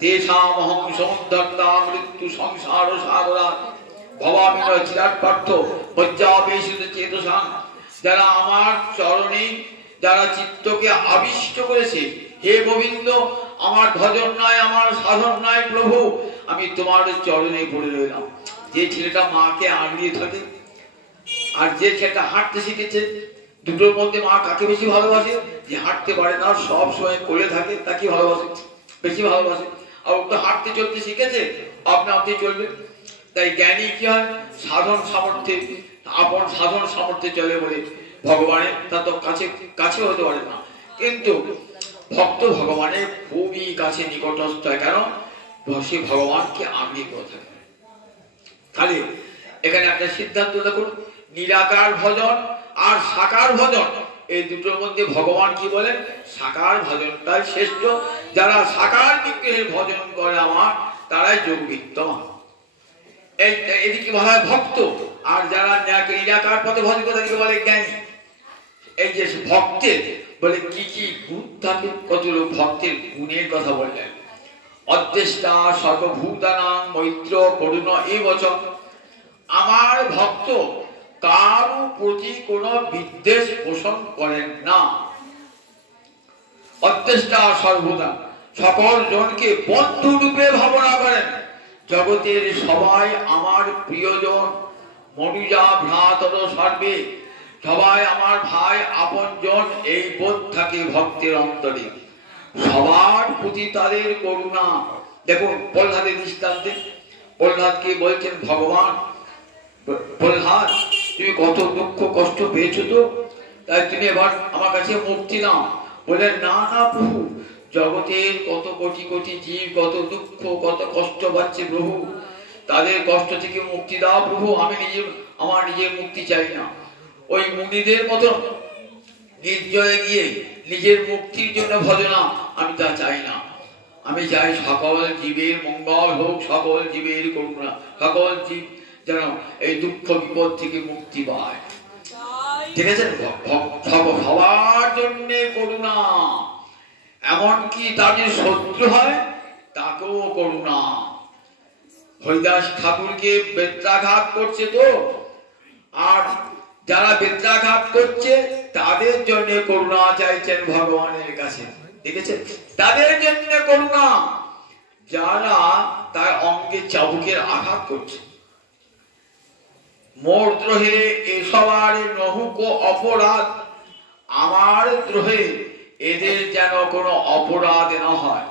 তেষাং অহং সমুদ্ধর্তা মৃত্যু সংসার সাগরা ভবামি ন চিরাট পার্থ মজ্জাবেশিত চেতসাং। যারা আমার চরণে, যারা চিত্তকে আবিষ্ট করেছে, হে গোবিন্দ, আমার ভজন নয়, আমার সাধন নয় প্রভু, আমি তোমার চরণে পড়ে রইলাম। যে ছেলেটা মাকে আঁকড়িয়ে থাকে, আর যে ছেলেটা হাঁটতে শিখেছে, দুটোর মধ্যে মা কাকে বেশি ভালোবাসে? যে হাঁটতে পারে না, সব সময় কোলে থাকে, তাকে ভালোবাসে, বেশি ভালোবাসে। আর ও তো হাঁটতে চলতে শিখেছে, আপনা আপনি চলবে। তাই জ্ঞানী কি হয়? সাধন সামর্থ্যে, আপন সাধন সামর্থ্যে চলে বলে ভগবানের তা তো কাছে কাছে হতে পারে না, কিন্তু ভক্ত ভগবানের খুবই কাছে নিকটস্থ হয়। কেন? সে ভগবানকে আবৃত থাকে। তাহলে এখানে একটা সিদ্ধান্ত দেখুন, নিরাকার ভজন আর সাকার ভজন, এই দুটোর মধ্যে ভগবান কি বলেন? সাকার ভজনটাই শ্রেষ্ঠ। যারা সাকার বিগ্রহের ভজন করে আমার, তারাই যোগবিত্তমান। এদিকে বলা হয় ভক্ত, আর যারা নিরাকার পথে ভজন করে তাদেরকে বলে জ্ঞানী। এই যে ভক্তের বলে কি কি গুণ থাকে, কতগুলো ভক্তের গুণের কথা বললেন। অদ্দেষ্টা সর্বভূতানাং মৈত্র করুণ এই বচন। আমার ভক্ত কারো প্রতি কোনো বিদ্বেষ পোষণ করেন না। অদ্দেষ্টা সর্বভূতান, সকল জনকে বন্ধু রূপে ভাবনা করেন। জগতের সবাই আমার প্রিয়জন, মনুজা ভ্রাতর সর্বে, সবাই আমার ভাই আপনজন, এই বোধ থাকে ভক্তের অন্তরে। সবার প্রতি তাদের করুণা। দেখুন প্রহ্লাদের দৃষ্টান্তে, প্রহ্লাদকে বলছেন ভগবান, প্রহ্লাদ তুমি কত দুঃখ কষ্ট পেয়েছো, তো তাই তুমি এবার আমার কাছে মুক্তি নাও। বললেন না না প্রভু, জগতের কত কোটি কোটি জীব কত দুঃখ কত কষ্ট পাচ্ছে প্রভু, তাদের কষ্ট থেকে মুক্তি দাও প্রভু, আমি আমার নিজের মুক্তি চাই না। ওই মুনিদের মতো নির্জয়ে গিয়ে নিজের মুক্তির জন্য ভজনা আমি তা চাই না। আমি চাই সকল জীবের মঙ্গল হোক, সকল জীবের করুণা, সকল জীব যেন এই দুঃখ বিপদ থেকে মুক্তি পায়। ঠিক আছে? সবার জন্য করুণা, এমনকি তাদের শত্রু হয় তাকেও করুণা। হরিদাস ঠাকুরকে বেত্রাঘাত করছে তো, আর যারা বেত্রাঘাত করছে তাদের জন্য করুণা চাইছেন ভগবানের কাছে। দেখেছেন? তাদের জন্য করুণা, যারা তার অঙ্গে চাবুকের আঘাত করছে। মোর দ্রোহে এসবার নহুক অপরাধ, আমার দ্রোহে এদের যেন কোনো অপরাধ না হয়।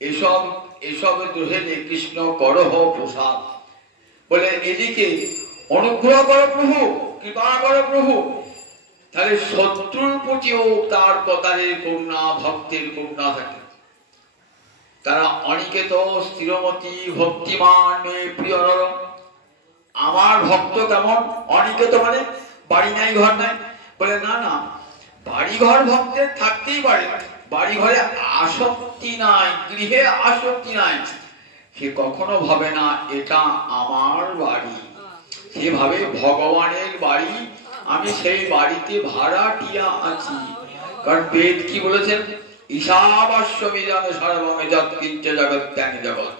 এসব দ্রোহে কৃষ্ণ করহ প্রসাদ। বলে এদিকে অনুগ্রহ করো প্রভু, কৃপা করো প্রভু। তাহলে শত্রুর প্রতিও তার তাদের করুণা, ভক্তের করুণা থাকে। তারা অনিকেত স্থিরমতি ভক্তিমান মে প্রিয় নর। আমার ভক্ত কেমন? অনিকেত মানে বাড়ি নাই ঘর নাই। বলে না না, বাড়ি ঘর ভক্তের থাকতেই পারে, বাড়ি ঘরে আসক্তি নাই, গৃহে আসক্তি নাই। সে কখনো ভাবে না এটা আমার বাড়ি, সে ভাবে ভগবানের বাড়ি, আমি সেই বাড়িতে ভাড়াটিয়া আছি। কারণ বেদ কি বলেছেন? ঈশাবাস্যমিদং সর্বং যৎকিঞ্চ জগত্যাং জগৎ।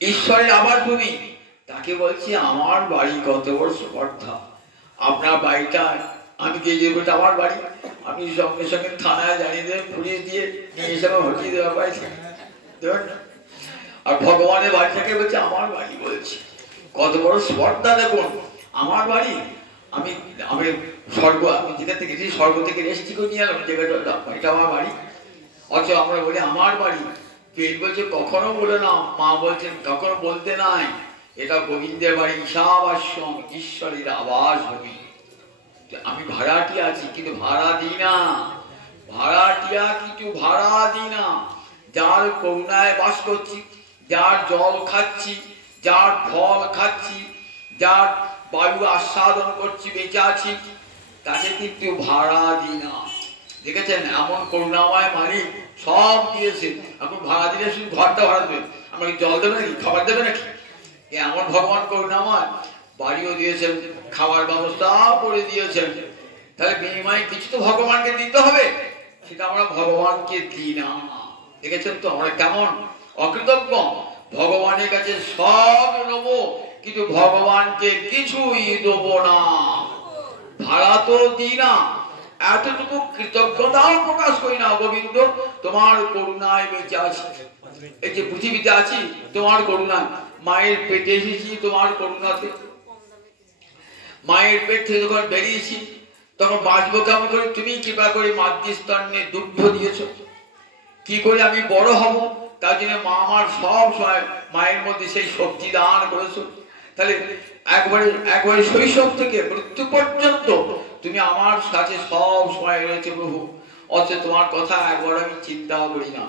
ঈশ্বরের আবার ভূমি, তাকে বলছি আমার বাড়ি। কত বড় স্পর্ধা! আপনার বাড়িটা আমি গিয়ে যে বলছি আমার বাড়ি, আপনি সঙ্গে সঙ্গে থানায় জানিয়ে দেবেন, পুলিশ দিয়ে নিয়ে এসে হটিয়ে দেওয়া বাড়ি দেবেন না। আর ভগবানের বাড়িটাকে বলছে আমার বাড়ি বলছি। কত বড় স্পর্ধা দেখুন! আমার বাড়ি, আমি আমি স্বর্গ, আমি যেখান থেকে গেছি স্বর্গ থেকে রেস্টি করে নিয়ে এলাম, জায়গাটা এটা আমার বাড়ি। অথচ আমরা বলি আমার বাড়ি। পেট বলছে কখনো বলে না, মা বলছেন কখনো বলতে নাই, এটা গোবিন্দের বাড়ি, ঈশাবাস্যম, ঈশ্বরের আবাস ভূমি। আমি ভাড়াটিয়া আছি, কিন্তু ভাড়া দিই না। ভাড়াটিয়া কিন্তু ভাড়া দিই না। যার করুণায় বাস করছি, যার জল খাচ্ছি, যার ফল খাচ্ছি, যার বায়ু আস্বাদন করছি, বেঁচে আছি, তাকে কিন্তু ভাড়া দিই না। দেখেছেন? এমন করুণাময় মালিক সব দিয়েছে। এখন ভাড়া দিলে শুধু ঘরটা ভাড়া দেবে, আমাকে জল দেবে নাকি, খাবার দেবে নাকি? এমন ভগবান করুণাময়, বাড়িও দিয়েছেন, খাবার ব্যবস্থা করে দিয়েছেন। তাহলে বিনিময়ে কিছু তো ভগবানকে দিতে হবে, সেটা আমরা ভগবানকে দিই না। দেখেছেন তো আমরা কেমন অকৃতজ্ঞ! ভগবানের কাছে সব নেবো, কিন্তু ভগবানকে কিছুই দেবো না, ভাড়া তো দিই না। এতটুকু কৃতজ্ঞতাও প্রকাশ করি না। গোবিন্দ, তোমার করুণায় বেঁচে আছি, এই যে পৃথিবীতে আছি তোমার করুণা, মায়ের পেটে এসেছি তোমার করুণাতে। মায়ের পেট থেকে যখন বেরিয়েছি তখন বাঁচবো কেমন করে? তুমি কৃপা করে মাতৃস্তন্যে দুগ্ধ দিয়েছো, কি করে আমি বড় হব? তার জন্য মা আমার সব সময় মায়ের মধ্যে সেই শক্তি দান করেছো। তাহলে একবারে শৈশব থেকে মৃত্যু পর্যন্ত তুমি আমার সাথে সব সময় রয়েছে প্রভু। অথচ তোমার কথা একবার আমি চিন্তাও করি না।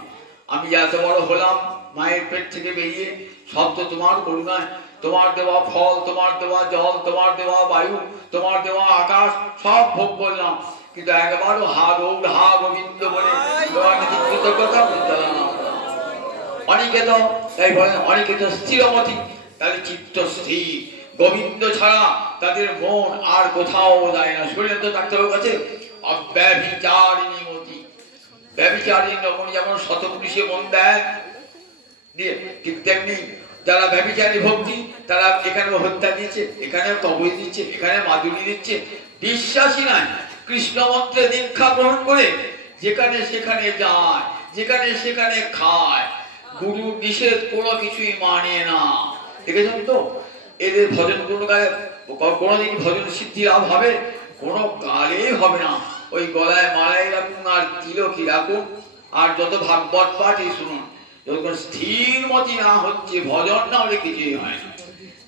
আমি এত বড় হলাম মায়ের পেট থেকে বেরিয়ে, সব তো তোমার করুণায়, তোমার দেওয়া ফল, তোমার দেওয়া জল, তোমার দেওয়া বায়ু, তোমার দেওয়া আকাশ সব ভোগ করলাম, কিন্তু একবারও হা গৌর হা গোবিন্দ বলে তোমার কাছে কৃতজ্ঞতা বলতে হবে না। অনিকেত, তাই বলেন অনিকেত স্থিরমতি, তাদের চিত্ত স্থির। গোবিন্দ ছাড়া তাদের মন আর কোথাও যায় না। শুনলেন তো ডাক্তারের কাছে? অব্যভিচারিণী মতি, ব্যভিচারিণী রমণী যেমন শতপুরুষে মন দেয়, তেমনি যারা ব্যভিচারী ভক্তি তারা এখানেও হত্যা দিচ্ছে, এখানেও কবর দিচ্ছে, এখানে মাধুরী দিচ্ছে। বিশ্বাসী নাই, কৃষ্ণ মন্ত্রে দীক্ষা গ্রহণ করে যেখানে সেখানে যায়, যেখানে সেখানে খায়, গুরু নিষেধ কোনো কিছুই মানে না। দেখেছেন তো এদের ভজন কোনো গায়ে কোনোদিন ভজন সিদ্ধি লাভ হবে? কোনো গালেই হবে না। ওই গলায় মালাই রাখুন আর তিলকি রাখুন আর যত ভাগবত পাঠই শুনুন, যখন স্থির মতি না হচ্ছে, ভজন না হলে কিছুই হয় না।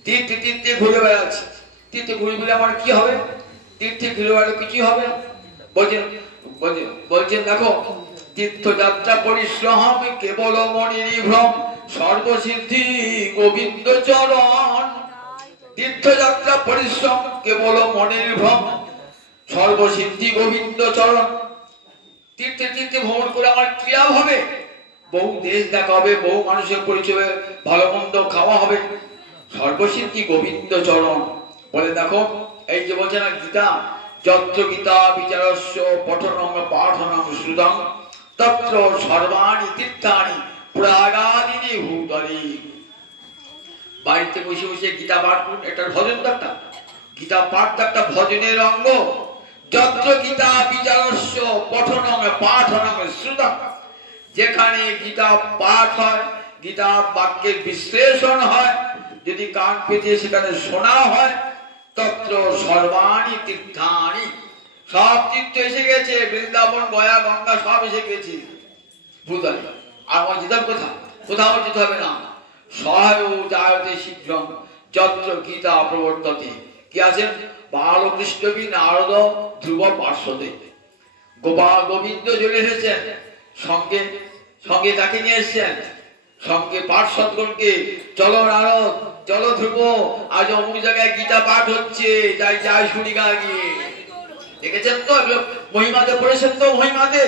তীর্থে তীর্থে ঘুরে বেড়াচ্ছে, তীর্থে ঘুরে বেড়ে আমার কি হবে? তীর্থে ঘুরে বেড়ালে কিছুই হবে না। বলছেন দেখো, তীর্থযাত্রা পরিশ্রম কেবল মনির ভ্রম, সর্বসিদ্ধি গোবিন্দ চরণ। তীর্থযাত্রা পরিশ্রম কেবল মনির ভ্রম, সর্বসিদ্ধি গোবিন্দ চরণ। তীর্থে তীর্থে ভ্রমণ করে আমার কি লাভ হবে? বহু দেশ দেখা হবে, বহু মানুষের পরিচয়, ভালো মন্দ খাওয়া হবে, সর্বসিদ্ধি গোবিন্দ চরণ। বলে দেখো এই যে বলছে না গীতা, যত্র গীতা বিচারস্য পঠনং পাঠনং শ্রুতং তত্র সর্বাণি তীর্থানি পুরাগাদিনী ভূতলি। বাড়িতে বসে বসে গীতা পাঠ করুন, একটা ভজন তো একটা গীতা পাঠ তো একটা ভজনের অঙ্গ। যত্র গীতা বিচারস্য পঠনং পাঠনং শ্রুতং, যেখানে গীতা পাঠ হয়, গীতা বাক্যের বিশ্লেষণ হয়, যদি কান পেতে সেখানে শোনা হয়, তত্র সর্বাণি তীর্থানি, সব তীর্থ এসে গেছে, বৃন্দাবন গয়া গঙ্গা সব এসে গেছে ভূতলে। আর আমার যেতাম কোথাও? কোথাও যেতে হবে না। সহায় জায়তে শীঘ্রম যত্র গীতা প্রবর্ততে। কি আছেন? বালকৃষ্ণবি নারদ ধ্রুব পার্শ্বদে। গোপাল গোবিন্দ চলে এসেছেন, সঙ্গে সঙ্গে তাকে নিয়ে এসছেন, সঙ্গে পার্শ্বদগণকে, চলো নারদ, চলো ধ্রুব, আজ অমুক জায়গায় গীতা পাঠ হচ্ছে, যাই যাই শুনি গা গিয়ে। দেখেছেন তো মহিমাতে পড়েছেন তো? মহিমাতে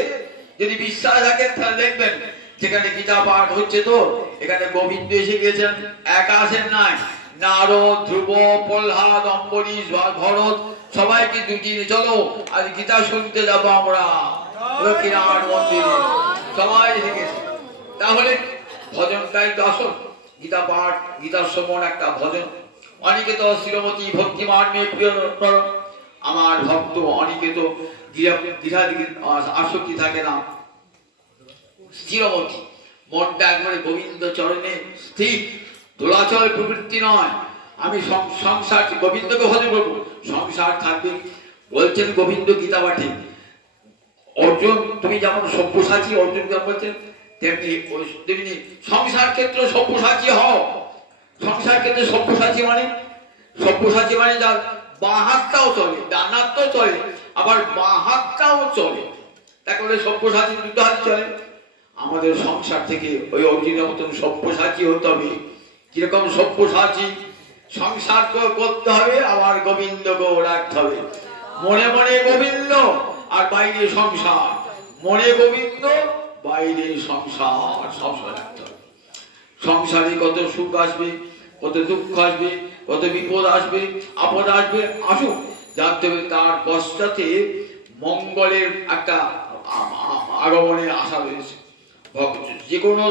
যদি বিশ্বাস রাখেন তাহলে দেখবেন যেখানে গীতা পাঠ হচ্ছে তো এখানে গোবিন্দ এসে গেছেন, একা আসেন নাই। নারদ, ধ্রুব, প্রহ্লাদ, অম্বরীশ, ভরত সবাইকে দুটি চলো আজ গীতা শুনতে যাবো আমরা লক্ষ্মীনারায়ণ মন্দিরে, সবাই এসে গেছে। তাহলে ভজনটাই তো আসল। গীতা পাঠ, গীতা শ্রবণ একটা ভজন। অনিকেত শ্রীমতী ভক্তিমান মেয়ে প্রিয় আমার ভক্ত অনিকেত গৃহা আসক্তি থাকে না, স্থিরমতি, মনটা একবারে গোবিন্দ চরণে স্থির, দোলাচল প্রবৃত্তি নয়। আমি সংসার গোবিন্দকে ভজন করবো, সংসার থাকবে। বলছেন গোবিন্দ গীতা পাঠে, অর্জুন তুমি যেমন সব্যসাচী, অর্জুন যেমন বলছেন তেমনি সংসার ক্ষেত্রে সব্যসাচী হও। সংসার ক্ষেত্রে সব্যসাচী মানে যার বাঁ হাতটাও চলে, ডান হাতটাও চলে, আবার বাঁ হাতটাও চলে, তাকে বলে সব্যসাচী, দুটো হাত চলে। আমাদের সংসার থেকে ওই অর্জুনের মতন সব্যসাচী হতে হবে। কিরকম সব্যসাচী? সংসার করতে হবে, আবার গোবিন্দকে রাখতে হবে। মনে মনে গোবিন্দ আর বাইরে সংসার, মনে গোবিন্দ বাইরে সংসার, সবসময় রাখতে হবে। সংসারে কত সুখ আসবে, কত দুঃখ আসবে, কত বিপদ আসবে, আপদ আসবে, আসুক, জানতে হবে তার পশ্চাতে মঙ্গলের একটা আগমনের আশা রয়েছে। যে কোনো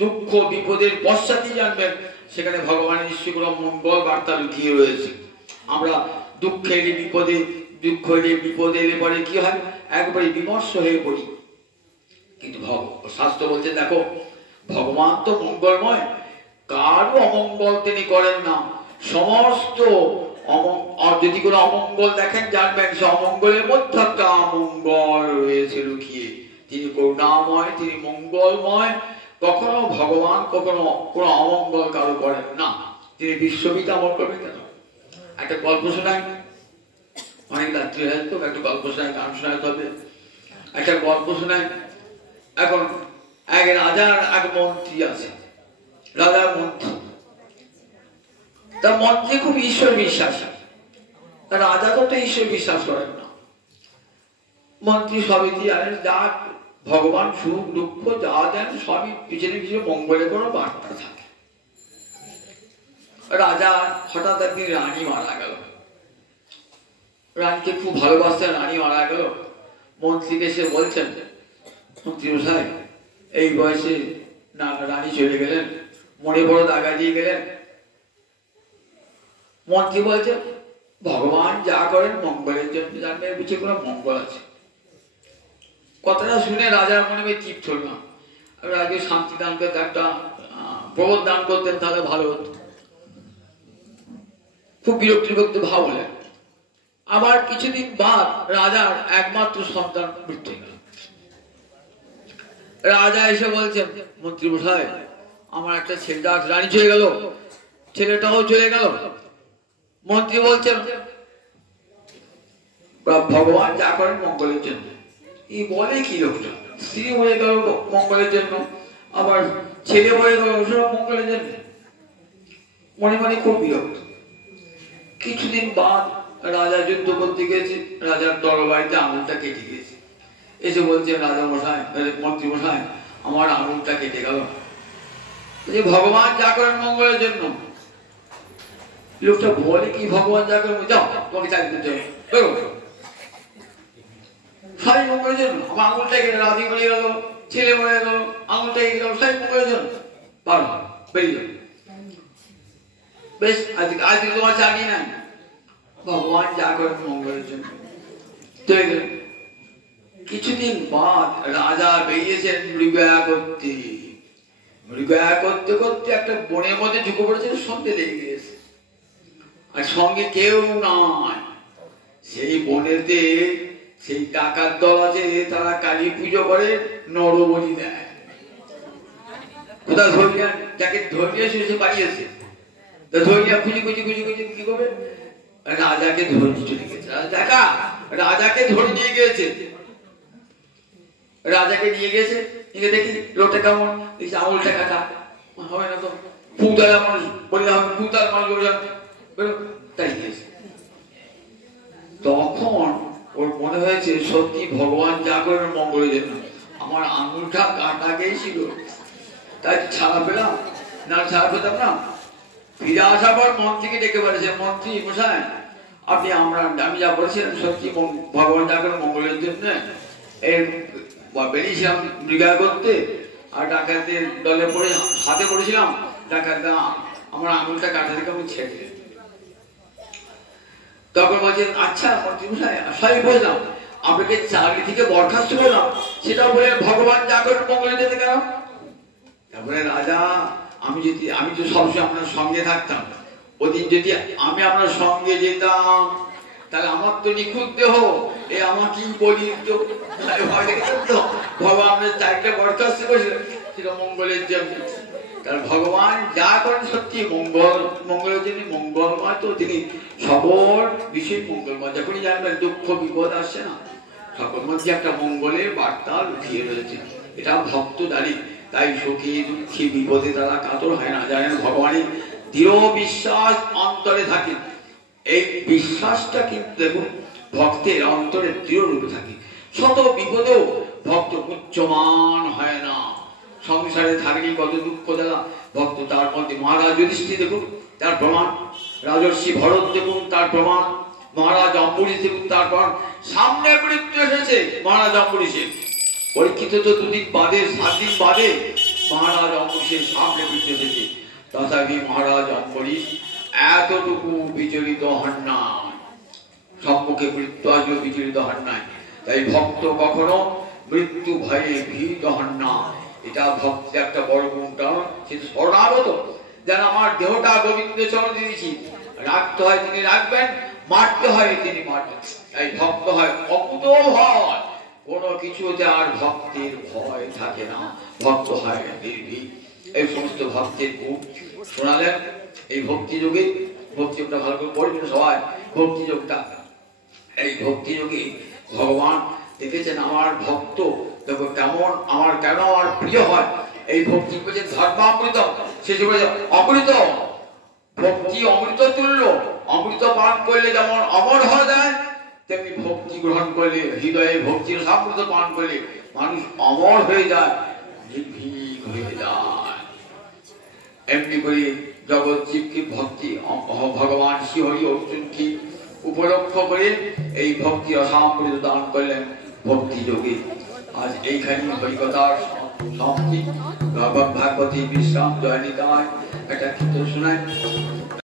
দুঃখ বিপদের পশ্চাতে জানবেন সেখানে ভগবানের নিশ্চয় কোনো মঙ্গল বার্তা লুকিয়ে রয়েছে। আমরা দুঃখ এলে বিপদে এলে পরে কি হয়? একবারে বিমর্ষ হয়ে পড়ি। কিন্তু শাস্ত্র বলছে দেখো ভগবান তো মঙ্গলময়, কারও অমঙ্গল তিনি করেন না। সমস্ত যদি কোনো অমঙ্গল দেখেন জানবেন সে অমঙ্গলের মধ্যে একটা মঙ্গল রয়েছে লুকিয়ে। তিনি করুণাময়, তিনি মঙ্গলময়, কখনো ভগবান কখনো কোনো অমঙ্গল কারো করেন না। তিনি বিশ্ববিদ্যা আমল করবেন কেন? একটা গল্প শোনায়, অনেক রাত্রি হয়ে তো একটা গল্প শোনায়, গান শোনাতে হবে। একটা গল্প শোনায়, এখন এক রাজার এক মন্ত্রী আছে, রাজার মন্ত্রী, তার মন্ত্রী খুব ঈশ্বর বিশ্বাসী, রাজা তো ঈশ্বর বিশ্বাস করেন না। মন্ত্রী সবই দিয়ে যা ভগবান সুখ দুঃখ যা দেন সবই পিছনে পিছনে মঙ্গলে কোনো বার্তা থাকে। রাজা হঠাৎ একদিন রানী মারা গেল, রানীকে খুব ভালোবাসতেন, রানী মারা গেল। মন্ত্রীকে এসে বলছেন, মন্ত্রী মশাই এই বয়সে না রানী চলে গেলেন, মনে বড় দাগা দিয়ে গেলেন। মন্ত্রী বলছেন, ভগবান যা করেন মঙ্গলের জন্য, জানবেন পিছিয়ে কোনো মঙ্গল আছে। কথাটা শুনে রাজার মনে তৃপ্ত হল না। রাজা শান্তি দান করতে একটা প্রবোধ দান করতেন, তাহলে ভালো হতো। খুব বিরক্ত ভাব হলেন। আবার কিছুদিন বাদ রাজার একমাত্র সন্তান মৃত্যু গেল। রাজা এসে বলছেন, মন্ত্রী মশাই আমার একটা ছেলেটা, রানী চলে গেল, ছেলেটাও চলে গেল। মন্ত্রী বলছেন, ভগবান যা করেন মঙ্গলের জন্য। এই বলে কি লোকটা, স্ত্রী হয়ে গেল মঙ্গলের জন্য, আবার ছেলে হয়ে গেল সব মঙ্গলের জন্য। মনে মনে খুব বিরক্ত। কিছুদিন বাদ রাজা যুদ্ধ করতে গেছে, রাজার তরবারিতে আঙুলটা কেটে গিয়েছে। এসে বলছে, রাজা মশাই, মন্ত্রী মশাই আমার আঙুলটা কেটে গেল। ভগবান যা করেন মঙ্গলের জন্য। লোকটা বলে কি ভগবান যা করেন, যাও তোমাকে চাকরি করতে হবে, বেরো, সবাই মঙ্গলের জন্য। আমার আঙুলটা কেটে রাজি মরে গেল, ছেলে মরে গেল, আঙুলটা কেটে গেল, সবাই মঙ্গলের জন্য, পারো বেরিয়ে যাও। বেশ আজকে তোমার চাকরি নাই, ভগবান যা করেন মঙ্গলের জন্য। কিছুদিন বাদ রাজা বেরিয়েছেন মৃগয়া করতে। মৃগয়া করতে করতে একটা বনের মধ্যে ঢুকে পড়েছিল, সন্ধ্যে লেগে গিয়েছে, আর সঙ্গে কেউ নাই। সেই বনেতে সেই ডাকাত দল আছে, তারা কালী পুজো করে, নরবলি দেয়। কোথাও ধরিয়া, যাকে ধরিয়া সে বাড়িয়েছে, ধরিয়া খুঁজে খুঁজে খুঁজে খুঁজে কি করবে, রাজাকে ধরে চলে গেছে। দেখা রাজাকে ধরে নিয়ে গিয়েছে, রাজাকে নিয়ে গেছে, নিয়ে দেখি লোকটা কেমন, দেখছি আঙুলটা কাটা, হবে না তো, ফুতার মানুষ বলে হবে, ফুতার মানুষ তাই গিয়েছে। তখন ওর মনে হয়েছে সত্যি ভগবান যা করেন মঙ্গলের জন্য। আমার আঙুলটা কাটা গিয়েছিল, তাই ছাড়া পেলাম, না ছাড়া পেতাম না। ফিরে আসার পর মন্ত্রীকে ডেকে বলেছে, মন্ত্রী মশাই আপনি আমি যা বলেছিলাম সত্যি ভগবান যা করেন মঙ্গলের জন্য। বেরিয়েছিলাম মৃগয়া করতে, আর ডাকাতের দলে পড়ে হাতে পড়েছিলাম, ডাকাতরা আমার আঙুলটা কাটা থেকে আমি ছেড়ে দিলেন। তখন বলছেন, আচ্ছা মন্ত্রী মশাই সবই বুঝলাম, আপনাকে চাকরি থেকে বরখাস্ত করলাম, সেটা বলে ভগবান যা করেন মঙ্গলের জন্য কেন? তারপরে রাজা, আমি তো সবসময় আপনার সঙ্গে থাকতাম, ওদিন যদি আমি আপনার সঙ্গে যেতাম তাহলে আমার তো নিখুঁত দেহ, আমার কি বলি তো ভগবানের চারটা বরখাস্ত করেছিলেন, সেটা মঙ্গলের জন্য। কারণ ভগবান যা করেন সত্যি মঙ্গলের জন্য, মঙ্গলময় তো তিনি সকল বিষয় মঙ্গলময়। যখনই জানবেন দুঃখ বিপদ আসছে না, সকল মধ্যে একটা মঙ্গলের বার্তা লুকিয়ে রয়েছে, এটা ভক্ত জানি। তাই সুখী দুঃখী বিপদে তারা কাতর হয় না, জানেন ভগবানের দৃঢ় বিশ্বাস অন্তরে থাকে। এই বিশ্বাসটা কিন্তু দেখুন ভক্তের অন্তরে দৃঢ় রূপে থাকে। শত বিপদেও ভক্ত উচ্চমান হয় না। সংসারে থাকলে কত দুঃখ জ্বালা, ভক্ত তার মধ্যে। মহারাজ যুধিষ্ঠির দেখুন তার প্রমাণ, রাজর্ষি ভরত দেখুন তার প্রমাণ, মহারাজ অম্বরীশ দেখুন তার প্রমাণ। সামনে মৃত্যু এসেছে মহারাজ অম্বরীশের, পরীক্ষিত তো 2 দিন বাদে 7 দিন বাদে মহারাজ অম্বরীশের সামনে মৃত্যু এসেছে। তথাপি মহারাজ অম্বরীশ এতটুকু বিচলিত হন না, সম্মুখে মৃত্যু আজও বিচলিত হন নাই। তাই ভক্ত কখনো মৃত্যু ভয়ে ভীত হন না, এটা ভক্তের একটা বড় গুণ। কারণ সে শরণাগত, যেন আমার দেহটা গোবিন্দ চরণে দিয়েছি, রাখতে হয় তিনি রাখবেন, মারতে হয় তিনি মারবেন। এই ভক্ত হয় অকুত ভয়, কোনো কিছুতে আর ভক্তির ভয় থাকে না, ভক্ত হয় নির্ভীক। এই সমস্ত ভক্তের গুণ শোনালেন এই ভক্তি যোগে। ভক্তি যোগটা ভালো করে পড়বেন সবাই, ভক্তি যোগটা। এই ভক্তি যোগে ভগবান দেখেছেন আমার ভক্ত দেখো কেমন, আমার কেন আমার প্রিয় হয়। এই ভক্তি বলছে ধর্মামৃত, সে বলে অমৃত, ভক্তি অমৃত তুল্য। অমৃত পান করলে যেমন অমর হয়ে যায়, তেমনি ভক্তি গ্রহণ করলে, হৃদয়ে ভক্তির সামৃত পান করলে মানুষ অমর হয়ে যায়, নির্ভীক হয়ে যায়। এমনি করে জগৎ জীবকে ভক্তি ভগবান শ্রীহরি অর্জুনকে উপলক্ষ করে এই ভক্তি অসামৃত দান করলেন ভক্তি যোগে। আজ এইখানে হরিকথার সমাপ্তি। ভাগবতী বিশ্রাম জয় নিতাই একটা কীর্তন শোনায়।